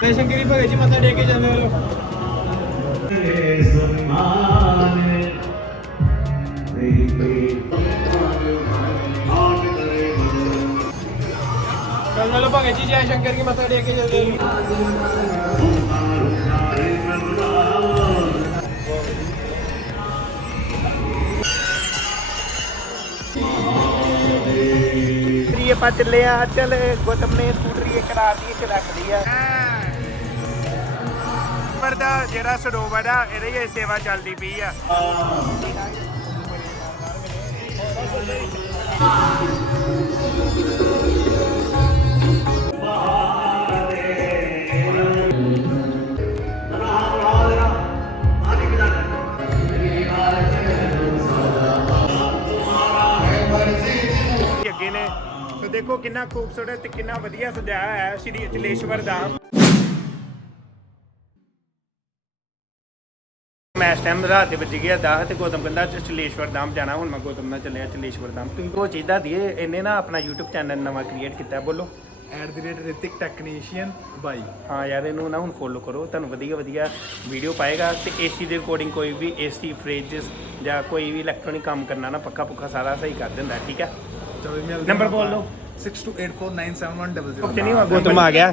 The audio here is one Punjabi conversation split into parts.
ਤੇ ਸ਼ੰਕਰੀ ਭਗਤ ਜੀ ਮੱਥਾ ਟੇਕ ਕੇ ਜਾਂਦੇ ਹੋ ਚੱਲ ਲੋ ਭਗਤ ਜੀ, ਜੈ ਸ਼ੰਕਰ ਕੀ ਮੱਥਾ ਟੇਕ ਕੇ ਜਾਂਦੇ ਹੋ। ਸਕੂਟਰੀ ਆਪਾਂ ਚੱਲੇ ਆ, ਚੱਲ ਗੌਤਮ ਨੇ ਸਕੂਟਰੀ ਇੱਕ ਰਾਤ ਦੀ ਇੱਕ ਰੱਖ ਲਈ ਆ। ਪਰ ਦਾ ਜਿਹੜਾ ਸਰੋਵਰ ਆ ਇਹਦੇ ਹੀ ਸੇਵਾ ਚੱਲਦੀ ਪਈ ਆ। ਅੱਗੇ ਕਿੰਨਾ ਖੂਬਸੂਰਤ ਤੇ ਕਿੰਨਾ ਵਧੀਆ ਸਜਾਇਆ ਹੈ ਸ਼੍ਰੀ ਅਚਲੇਸ਼ਵਰ ਧਾਮ ਮੈਂ ਇਸ ਟਾਈਮ ਰਾਤ ਦੇ ਵੱਜ ਗਿਆ 10 ਤੇ ਗੌਤਮ ਕਹਿੰਦਾ ਚਲੇਸ਼ਵਰ ਧਾਮ ਜਾਣਾ ਹੁਣ ਮੈਂ ਗੌਤਮ ਨਾਲ ਚੱਲਿਆ ਚਲੇਸ਼ਵਰ ਧਾਮ। ਤੁਸੀਂ ਉਹ ਚੀਜ਼ ਦਾ ਦੀਏ ਇਹਨੇ ਨਾ ਆਪਣਾ YouTube ਚੈਨਲ ਨਵਾਂ ਕ੍ਰੀਏਟ ਕੀਤਾ ਬੋਲੋ। ਬਾਈ ਹਾਂ ਯਾਰ ਇਹਨੂੰ ਨਾ ਹੁਣ ਫੋਲੋ ਕਰੋ ਤੁਹਾਨੂੰ ਵਧੀਆ ਵਧੀਆ ਵੀਡੀਓ ਪਾਏਗਾ ਤੇ ਏਸੀ ਦੇ ਰਿਕਾਰਡਿੰਗ ਕੋਈ ਵੀ ਏਸੀ ਫ੍ਰਿਜ ਜਾਂ ਕੋਈ ਵੀ ਇਲੈਕਟ੍ਰੋਨਿਕ ਕੰਮ ਕਰਨਾ ਨਾ ਪੱਕਾ ਪੁੱਕਾ ਸਾਰਾ ਸਹੀ ਕਰ ਦਿੰਦਾ ਠੀਕ ਹੈ? ਚਲੋ ਮਿਲਦੇ ਨੰਬਰ ਬੋਲ ਲਓ। 6284971000 ਓਕੇ ਨਹੀਂ ਗੌਤਮ ਆ ਗਿਆ।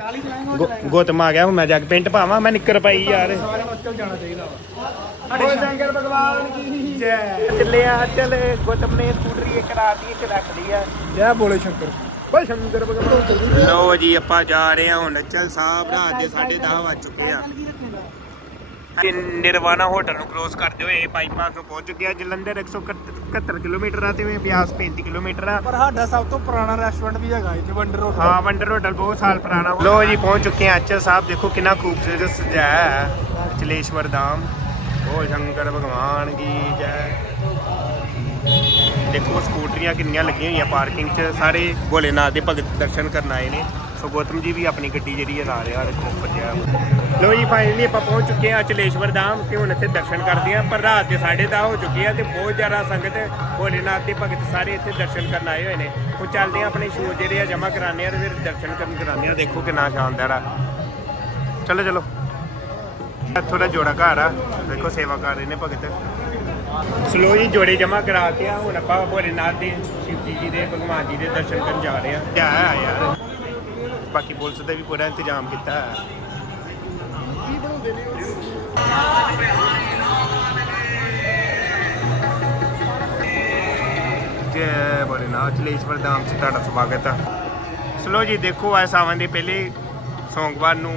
ਗੌ- ਗੌਤਮ ਆ ਗਿਆ ਹੁਣ ਮੈਂ ਜਾ ਕੇ ਪੈਂਟ ਪਾਵਾਂ ਮੈਂ ਨਿੱਕਰ ਪਾਈ ਯਾਰ। ਸਾਰਿਆਂ ਨੂੰ ਅੱਜਕੱਲ ਜਾਣਾ ਚਾਹੀਦਾ ਵਾ। ਬੋਲ ਸ਼ੰਕਰ ਭਗਵਾਨ ਕੀ ਜੈ। ਚੱਲੇ ਆ ਚੱਲ ਗੌਤਮ ਨੇ ਸਕੂਟਰੀ ਇੱਕ ਰਾਤ ਦੀ ਇੱਕ ਰੱਖ ਲਈ ਆ। ਜੈ ਬੋਲੇ ਸ਼ੰਕਰ। ਬੋਲ ਸ਼ੰਕਰ ਭਗਵਾਨ। ਲੋ ਜੀ ਆਪਾਂ ਜਾ ਰਹੇ ਹਾਂ ਹੁਣ। ਚੱਲ ਸਾਹਿਬ ਰਾਤ ਦੇ 10:30 ਵੱਜ ਚੁੱਕੇ ਆ। ਤੇ ਨਿਰਵਾਣਾ ਹੋਟਲ ਨੂੰ ਕ੍ਰੋਸ ਕਰਦੇ ਹੋਏ ਬਾਈਪਾਸ ਤੋਂ ਪਹੁੰਚ ਚੁੱਕੇ ਆ। ਜਲੰਧਰ 171 ਕਿਲੋਮੀਟਰ ਆ ਤੇ ਬਿਆਸ 35 ਕਿਲੋਮੀਟਰ ਆ। ਪਰ ਸਾਡਾ ਸਭ ਤੋਂ ਪੁਰਾਣਾ ਰੈਸਟੋਰੈਂਟ ਵੀ ਹੈਗਾ ਇੱਥੇ ਵੰਡਰ ਰੋਡ ਹਾਂ ਵੰਡਰ ਹੋਟਲ ਬਹੁਤ ਸਾਲ ਪੁਰਾਣਾ। ਲੋ ਜੀ ਪਹੁੰਚ ਚੁੱਕੇ ਆ ਅੱਚਲ ਸਾਹਿਬ। ਦੇਖੋ ਕਿੰਨਾ ਖੂਬਸੂਰਤ ਸਜਾਇਆ ਹੈ। ਚਲੇਸ਼ਵਰ ਧਾਮ। ਉਹ ਸ਼ੰਕਰ ਭਗਵਾਨ ਕੀ ਜੈ। ਦੇਖੋ ਸਕੂਟਰੀਆਂ ਕਿੰਨੀਆਂ ਲੱਗੀਆਂ ਹੋਈਆਂ ਪਾਰਕਿੰਗ 'ਚ। ਸਾਰੇ ਭੋਲੇਨਾਥ ਦੇ ਭਗਤ ਦਰਸ਼ਨ ਕਰਨ ਆਏ ਨੇ। ਸੋ ਗੌਤਮ ਜੀ ਵੀ ਆਪਣੀ ਗੱਡੀ ਜਿਹੜੀ ਹੈ ਲਾ ਰਿਹਾ ਦੇਖੋ ਭੱਜਿਆ ਲੋ ਜੀ ਫਾਈਨਲੀ ਆਪਾਂ ਪਹੁੰਚ ਚੁੱਕੇ ਹਾਂ ਅਚਲੇਸ਼ਵਰ ਧਾਮ ਤੇ ਹੁਣ ਇੱਥੇ ਦਰਸ਼ਨ ਕਰਦੇ ਹਾਂ। ਪਰ ਰਾਤ ਦੇ 10:30 ਹੋ ਚੁੱਕੀ ਆ ਤੇ ਬਹੁਤ ਜ਼ਿਆਦਾ ਸੰਗਤ ਭੋਲੇਨਾਥ ਦੇ ਭਗਤ ਸਾਰੇ ਇੱਥੇ ਦਰਸ਼ਨ ਕਰਨ ਆਏ ਹੋਏ ਨੇ। ਉਹ ਚੱਲਦੇ ਆ ਆਪਣੇ ਸ਼ੂਜ਼ ਜਿਹੜੇ ਆ, ਜਮ੍ਹਾਂ ਕਰਾਣੇ ਆ ਤੇ ਫਿਰ ਦਰਸ਼ਨ ਕਰਨ ਕਰਾਉਂਦੇ ਆ ਦੇਖੋ ਕਿੰਨਾ ਸ਼ਾਨਦਾਰ ਆ। ਚਲੋ ਚਲੋ। ਇੱਥੋਂ ਦਾ ਜੋੜਾ ਘਰ ਆ। ਦੇਖੋ, ਸੇਵਾ ਕਰ ਰਹੇ ਨੇ ਭਗਤ। ਸਲੋ ਜੀ, ਜੋੜੇ ਜਮਾ ਕਰਾ ਕੇ ਆ। ਹੁਣ ਆਪਾਂ ਭੋਲੇਨਾਥ ਦੇ ਸ਼ਿਵ ਜੀ ਜੀ ਦੇ, ਭਗਵਾਨ ਜੀ ਦੇ ਦਰਸ਼ਨ ਕਰਨ ਜਾ ਰਹੇ ਆ ਕਿਆ ਆ ਯਾਰ। ਬਾਕੀ ਪੁਲਿਸ ਦਾ ਵੀ ਪੂਰਾ ਇੰਤਜ਼ਾਮ ਕੀਤਾ ਹੈ ਜੈ ਭੋਲੇਨਾਥ ਚਲੇਸ਼ਵਰ ਧਾਮ 'ਚ ਤੁਹਾਡਾ ਸਵਾਗਤ ਹੈ ਸਲੋ ਜੀ, ਦੇਖੋ ਆ ਸਾਵਨ ਦੇ ਪਹਿਲੇ ਸੋਮਵਾਰ ਨੂੰ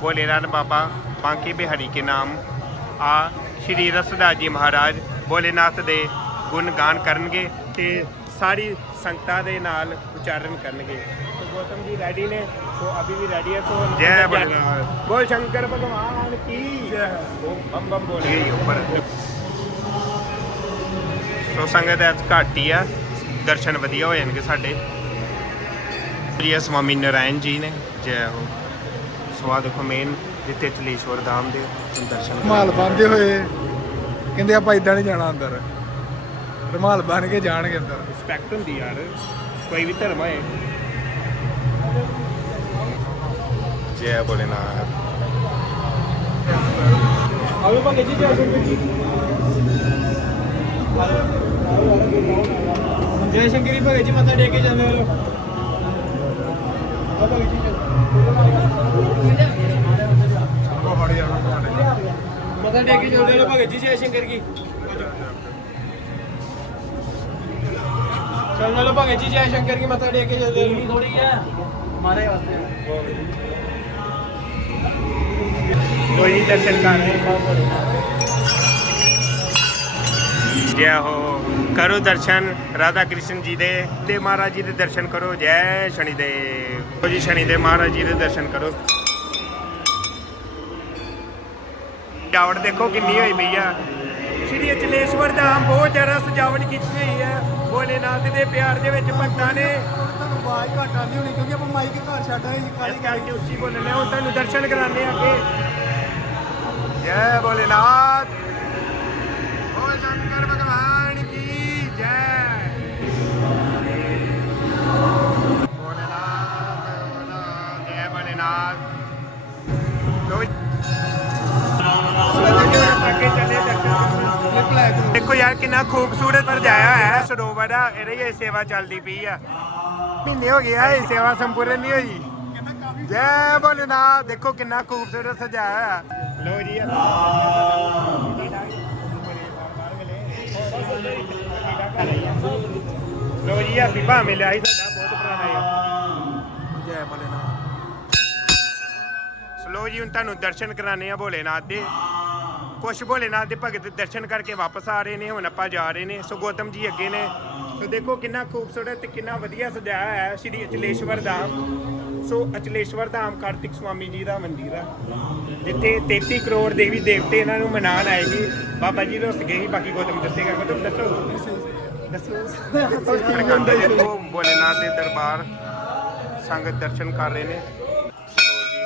ਭੋਲੇਨਾਥ ਬਾਬਾ ਬਾਂਕੇ ਬਿਹਾਰੀ ਕੇ ਨਾਮ ਆ ਸ਼੍ਰੀ ਰਸਦਾਸ ਜੀ ਮਹਾਰਾਜ ਭੋਲੇਨਾਥ ਦੇ ਗੁਣ ਗਾਨ ਕਰਨਗੇ ਤੇ ਸਾਰੀ ਸੰਗਤਾਂ ਦੇ ਨਾਲ ਉਚਾਰਨ ਕਰਨਗੇ। गौतम जी रेडी ने तो अभी भी रेडी है तो जय भोलेनाथ। बोल शंकर भगवान की जय ओम बम बम बोल ਇਹ ਉੱਪਰ ਸੋ ਸੰਗਤ ਐਤ ਘੱਟ ਹੀ ਆ ਦਰਸ਼ਨ ਵਧੀਆ ਹੋ ਜਾਣਗੇ ਸਾਡੇ ਜੀ ਇਹ ਸਵਾਮੀ ਨਾਰਾਇਣ ਜੀ ਨੇ ਜੈ ਹੋ ਸੋ ਆਹ ਦੇਖੋ ਮੇਨ ਜਿੱਥੇ ਚਲੇਸ਼ਵਰ ਧਾਮ ਦੇ ਦਰਸ਼ਨ ਰਮਾਲ ਬੰਨ੍ਹਦੇ ਹੋਏ ਕਹਿੰਦੇ ਆਪਾਂ ਇਦਾਂ ਨਹੀਂ ਜਾਣਾ ਅੰਦਰ ਰਮਾਲ ਬੰਨ ਕੇ ਜਾਣਗੇ ਅੰਦਰ ਰਿਸਪੈਕਟ ਹੁੰਦੀ ਯਾਰ ਕੋਈ ਵੀ ਧਰਮ ਹੋਏ ਜੈ ਭੋਲੇਨਾਥ ਆਵੇ ਭਾਗੇ ਜੀ ਜੈ ਸ਼ੰਕਰ ਭਗਤ ਜੀ ਮੱਥਾ ਟੇਕ ਕੇ ਜਾਂਦੇ ਹੋ ਆ ਭਗਤ ਜੀ ਹੜ ਜਾਣਾ ਮੱਥਾ ਟੇਕ ਕੇ ਜਾਂਦੇ ਹੋ ਭਗਤ ਜੀ ਜੈ ਸ਼ੰਕਰ ਕੀ ਚੱਲ ਲੋ ਭਗਤ ਜੀ ਜੈ ਸ਼ੰਕਰ ਕੀ ਮੱਥਾ ਟੇਕ ਕੇ ਜਾਂਦੇ ਹੋ ਥੋੜੀ ਹੈ ਹਮਾਰੇ ਵਾਸਤੇ ਜੈ ਹੋ। ਕਰੋ ਦਰਸ਼ਨ ਰਾਧਾ ਕ੍ਰਿਸ਼ਨ ਜੀ ਦੇ ਤੇ ਮਹਾਰਾਜ ਜੀ ਦੇ ਦਰਸ਼ਨ ਕਰੋ। ਜੈ ਸ਼ਨੀਦੇਵ। ਹੋ ਜੀ ਸ਼ਨੀਦੇਵ ਮਹਾਰਾਜ ਜੀ ਦੇ ਦਰਸ਼ਨ ਕਰੋ। ਸਜਾਵਟ ਦੇਖੋ ਕਿੰਨੀ ਹੋਈ ਪਈ ਆ। ਸ਼੍ਰੀ ਅਚਲੇਸ਼ਵਰ ਧਾਮ ਬਹੁਤ ਜ਼ਿਆਦਾ ਸਜਾਵਟ ਕੀਤੀ ਹੋਈ ਹੈ ਭੋਲੇਨਾਥ ਦੇ ਪਿਆਰ ਦੇ ਵਿੱਚ ਭਗਤਾਂ ਨੇ। ਤੁਹਾਨੂੰ ਆਵਾਜ਼ ਘੱਟ ਆਉਂਦੀ ਹੋਣੀ ਕਿਉਂਕਿ ਆਪਾਂ ਮਾਈਕ ਘਰ ਛੱਡ ਆਏ ਸੀ ਇਸ ਕਰਕੇ ਉੱਚੀ ਬੋਲਣੇ ਹੁਣ ਤੁਹਾਨੂੰ ਦਰਸ਼ਨ ਕਰਾਣੇ ਅੱਗੇ। ਜੈ ਭੋਲੇਨਾਥ। ਹੋ ਸ਼ੰਕਰ ਭਗਵਾਨ ਕੀ ਜੈ। ਭੋਲੇਨਾਥ ਜੈ ਭੋਲੇਨਾਥ। ਦੇਖੋ ਯਾਰ, ਕਿੰਨਾ ਖੂਬਸੂਰਤ ਪਰਜਾਇਆ ਹੈ ਸਰੋਵਰ ਆ ਇਹਦੀ ਇਹ ਸੇਵਾ ਚੱਲਦੀ ਪਈ ਆ। ਮਹੀਨੇ ਹੋ ਗਏ ਆ, ਇਹ ਸੇਵਾ ਸੰਪੂਰਨ ਨਹੀਂ ਹੋਈ। ਜੈ ਭੋਲੇਨਾਥ, ਦੇਖੋ ਕਿੰਨਾ ਖੂਬਸੂਰਤ ਸਜਾਇਆ ਹੋਇਆ। ਲੋ ਜੀ ਲੋ ਜੀ ਆ ਬੀਬਾ ਮਿਲਿਆ ਸੀ ਸਾਡਾ ਬਹੁਤ ਪੁਰਾਣਾ ਆ ਜੈ ਭੋਲੇਨਾਥ। ਸਲੋ ਜੀ ਹੁਣ ਤੁਹਾਨੂੰ ਦਰਸ਼ਨ ਕਰਾਣੇ ਆ ਭੋਲੇਨਾਥ ਦੇ। ਕੁਛ ਭੋਲੇਨਾਥ ਦੇ ਭਗਤ ਦਰਸ਼ਨ ਕਰਕੇ ਵਾਪਸ ਆ ਰਹੇ ਨੇ ਹੁਣ ਆਪਾਂ ਜਾ ਰਹੇ ਨੇ। ਸੋ ਗੌਤਮ ਜੀ ਅੱਗੇ ਨੇ। ਸੋ ਦੇਖੋ ਕਿੰਨਾ ਖੂਬਸੂਰਤ ਤੇ ਕਿੰਨਾ ਵਧੀਆ ਸਜਾਇਆ ਹੈ ਸ਼੍ਰੀ ਅਚਲੇਸ਼ਵਰ ਧਾਮ ਸੋ ਅਚਲੇਸ਼ਵਰ ਧਾਮ ਕਾਰਤਿਕ ਸਵਾਮੀ ਜੀ ਦਾ ਮੰਦਿਰ ਆ। ਜਿੱਥੇ 33 ਕਰੋੜ ਦੇਵੀ ਦੇਵਤੇ ਇਹਨਾਂ ਨੂੰ ਮਨਾਉਣ ਆਏ ਸੀ। ਬਾਬਾ ਜੀ ਰੁੱਸ ਗਏ ਸੀ ਬਾਕੀ ਗੌਤਮ ਦੱਸੇਗਾ। ਗੌਤਮ ਦੱਸੋ। ਦੱਸੋ। ਦੇਖੋ ਭੋਲੇਨਾਥ ਦੇ ਦਰਬਾਰ ਸੰਗਤ ਦਰਸ਼ਨ ਕਰ ਰਹੇ ਨੇ। ਜੀ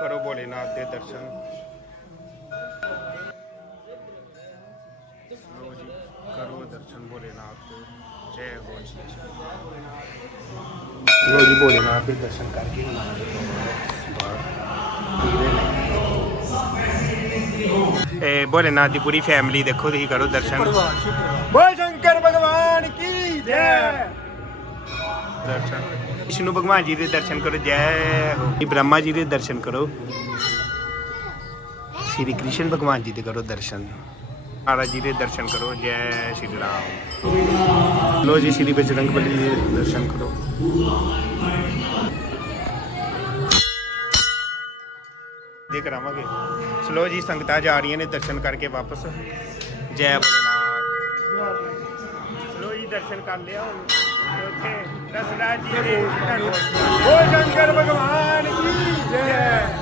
ਕਰੋ ਭੋਲੇਨਾਥ ਦੇ ਦਰਸ਼ਨ। ਭੋਲੇਨਾਥ ਦੇ ਦਰਸ਼ਨ ਕਰਕੇ ਹੁਣ ਆ ਇਹ ਭੋਲੇਨਾਥ ਦੀ ਪੂਰੀ ਫੈਮਿਲੀ ਦੇਖੋ ਤੁਸੀਂ ਕਰੋ ਦਰਸ਼ਨ ਬੋਲ ਸ਼ੰਕਰ ਭਗਵਾਨ ਕੀ ਜੈ ਦਰਸ਼ਨ ਵਿਸ਼ਨੂੰ ਭਗਵਾਨ ਜੀ ਦੇ ਦਰਸ਼ਨ ਕਰੋ ਜੈ ਹੋ ਜੀ ਬ੍ਰਹਮਾ ਜੀ ਦੇ ਦਰਸ਼ਨ ਕਰੋ ਸ਼੍ਰੀ ਕ੍ਰਿਸ਼ਨ ਭਗਵਾਨ ਜੀ ਦੇ ਕਰੋ ਦਰਸ਼ਨ ਮਹਾਰਾਜ ਜੀ ਦੇ ਦਰਸ਼ਨ ਕਰੋ, ਜੈ ਸ਼੍ਰੀ ਰਾਮ। ਲੋ ਜੀ, ਸ਼੍ਰੀ ਬਜਰੰਗ ਬਲੀ ਦੇ ਦਰਸ਼ਨ ਕਰੋ। ਦੇ ਕਰਾਵਾਂਗੇ ਸਲੋ ਜੀ, ਸੰਗਤਾਂ ਜਾ ਰਹੀਆਂ ਨੇ ਦਰਸ਼ਨ ਕਰਕੇ ਵਾਪਸ। ਜੈ ਭੋਲੇਨਾਥ ਚਲੋ ਜੀ, ਦਰਸ਼ਨ ਕਰ ਲਿਆ ਹੁਣ। ਉੱਥੇ ਰਸਨਾ ਜੀ ਦੇ ਧੰਨਵਾਦ ਓ ਸ਼ੰਕਰ ਭਗਵਾਨ ਕੀ ਜੈ।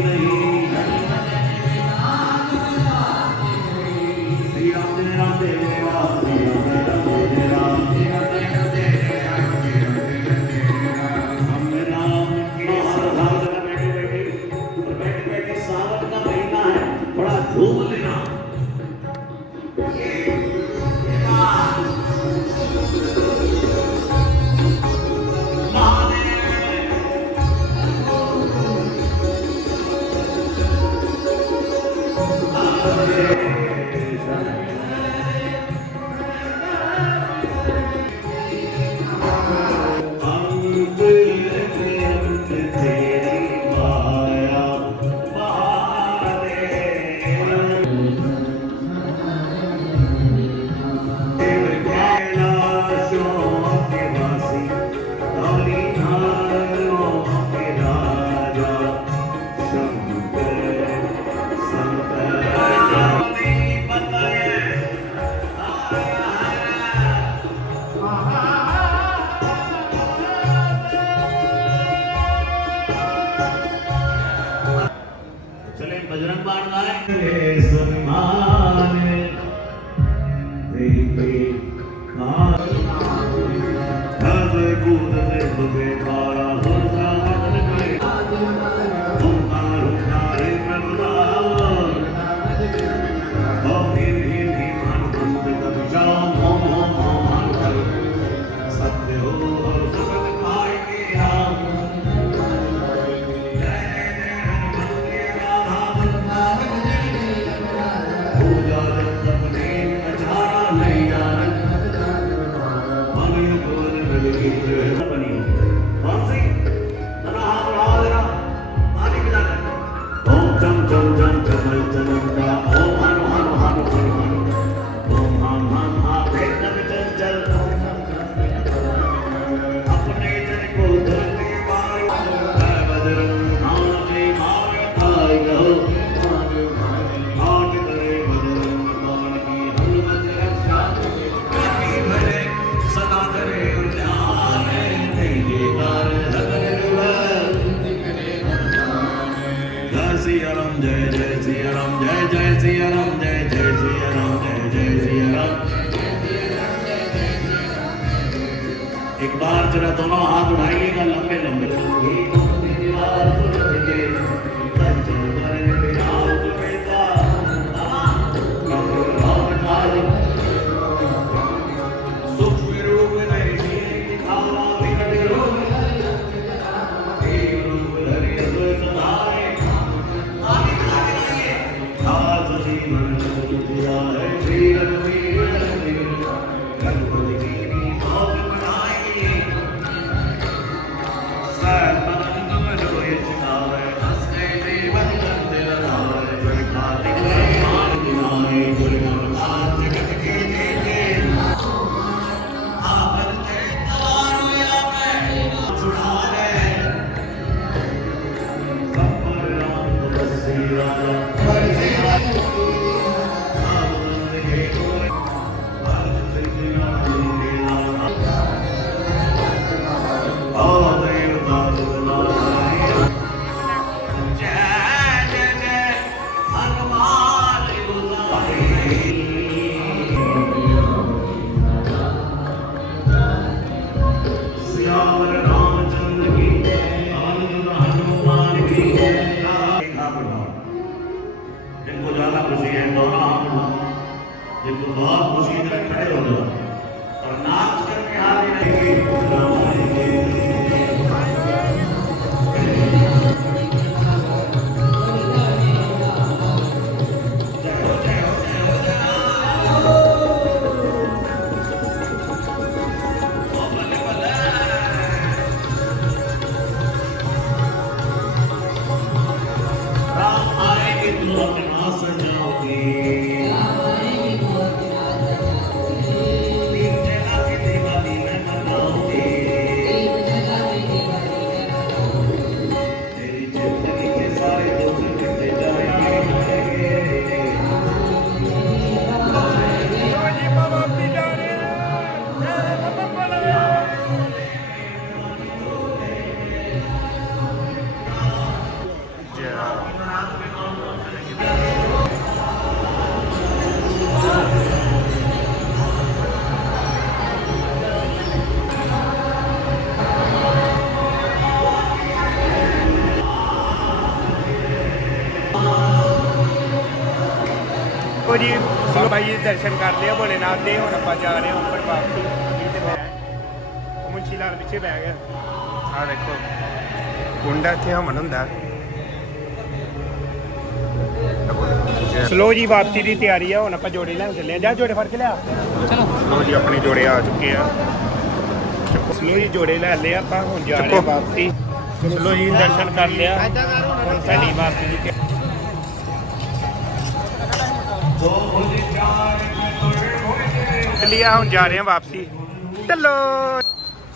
एक बार जरा दोनों हाथ उठाइएगा लंबे लंबे जिनको ज्यादा खुशी है दोनों हाथ उठाओ। जिनको बहुत खुशी है तो खड़े हो जाओ और नाच करके हाथ रहेंगे ਚਲੋ ਭਾਈ ਜੀ ਦਰਸ਼ਨ ਕਰ ਲਿਆ ਭੋਲੇਨਾਥ ਦੇ ਹੁਣ ਆਪਾਂ ਜਾ ਰਹੇ ਹਾਂ ਉੱਪਰ ਵਾਪਸੀ। ਤੇ ਮੈਂ ਮੁੰਸ਼ੀ ਲਾਲ ਪਿੱਛੇ ਬਹਿ ਗਿਆ। ਆ ਦੇਖੋ ਕੁੰਡਾ ਇੱਥੇ ਹਮਨ ਹੁੰਦਾ। ਸਲੋ ਜੀ ਵਾਪਸੀ ਦੀ ਤਿਆਰੀ ਆ ਹੁਣ ਆਪਾਂ ਜੋੜੇ ਲੈਣ ਚੱਲੇ ਆ ਜਾ ਜੋੜੇ ਫੜ ਕੇ ਲਿਆ। ਲੋ ਜੀ ਆਪਣੇ ਜੋੜੇ ਆ ਚੁੱਕੇ ਆ। ਸਲੋ ਜੀ ਜੋੜੇ ਲੈ ਲਏ ਆਪਾਂ ਹੁਣ ਜਾ ਰਹੇ ਵਾਪਸੀ। ਚਲੋ ਜੀ ਦਰਸ਼ਨ ਕਰ ਲਿਆ ਹੁਣ ਸਾਡੀ ਵਾਪਸੀ ਦੀ ਲਿਆ ਹੁਣ ਜਾ ਰਹੇ ਹਾਂ ਵਾਪਸੀ। ਚਲੋ।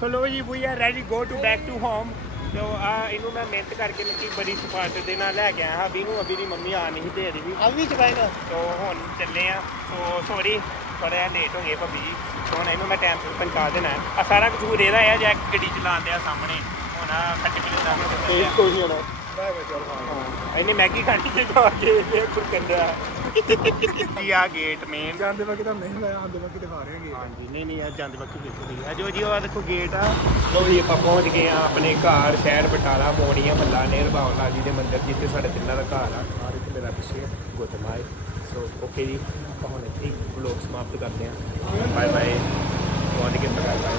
ਚਲੋ ਜੀ we are ready go to back to home ਤੋ ਆ ਇਹਨੂੰ ਮੈਂ ਮਿਹਨਤ ਕਰਕੇ ਮਿੱਟੀ ਬੜੀ ਸਿਫਾਰਸ਼ ਦੇ ਨਾਲ ਲੈ ਕੇ ਆਇਆ ਹਾਂ। ਵੀ ਨੂੰ ਅਭੀ ਦੀ ਮੰਮੀ ਆ ਨਹੀਂ ਦੇ ਰਹੀ ਵੀ। ਅਭੀ ਚੁਕਾਏਗਾ। ਤੋ ਹੁਣ ਚੱਲੇ ਆ ਸੋ ਸੌਰੀ ਥੋੜਾ ਜਿਹਾ ਲੇਟ ਹੋ ਗਏ ਭਾਬੀ ਜੀ। ਸੋ ਹੁਣ ਇਹਨੂੰ ਮੈਂ ਟਾਈਮ ਸਿਰ ਪਹੁੰਚਾ ਦੇਣਾ। ਆ ਸਾਰਾ ਕਸੂਰ ਇਹਦਾ ਹੈ ਜਾਂ ਗੱਡੀ ਚਲਾਉਂਦੇ ਆ ਸਾਹਮਣੇ। ਹੁਣ ਆ ਖੱਟ ਕਿਲੋ ਦਾ ਕੋਈ ਕੋਈ ਹੋਣਾ ਇਹਨੇ ਮੈਗੀ ਖਾਣੀ ਤੇ ਜਾ ਕੇ ਇਹ ਕੁਰ ਕੰਦਾ ਜੀ ਆ ਗੇਟ ਮੇਨ ਜਾਂਦੇ ਵਕਤ ਤਾਂ ਨਹੀਂ ਲਾਇਆ ਆਂਦੇ ਵਕਤ ਦਿਖਾ ਰਹੇ ਹੈਗੇ ਹਾਂਜੀ ਨਹੀਂ ਨਹੀਂ ਅੱਜ ਜਾਂਦੇ ਵਕਤ ਦੇਖੋ ਜੀ ਅੱਜ ਜੀ ਉਹ ਦੇਖੋ ਗੇਟ ਆ। ਲੋ ਜੀ ਆਪਾਂ ਪਹੁੰਚ ਗਏ ਆ ਆਪਣੇ ਘਰ ਸ਼ਹਿਰ ਬਟਾਲਾ ਮੋੜੀਆਂ ਮੱਲਾ ਨੇਰ ਬਾਵਲਾ ਜੀ ਦੇ ਮੰਦਿਰ ਜਿੱਥੇ ਸਾਡੇ ਤਿੰਨਾਂ ਦਾ ਘਰ ਆ। ਔਰ ਇੱਥੇ ਮੇਰਾ ਪਿੱਛੇ ਗੁੱਤਮਾਏ ਸੋ ਓਕੇ ਜੀ ਆਪਾਂ ਹੁਣ ਇੱਥੇ ਬਲੌਗ ਸਮਾਪਤ ਕਰਦੇ ਆ। ਬਾਏ ਬਾਏ ਪਹੁੰਚ ਕੇ ਬਟਾਲਾ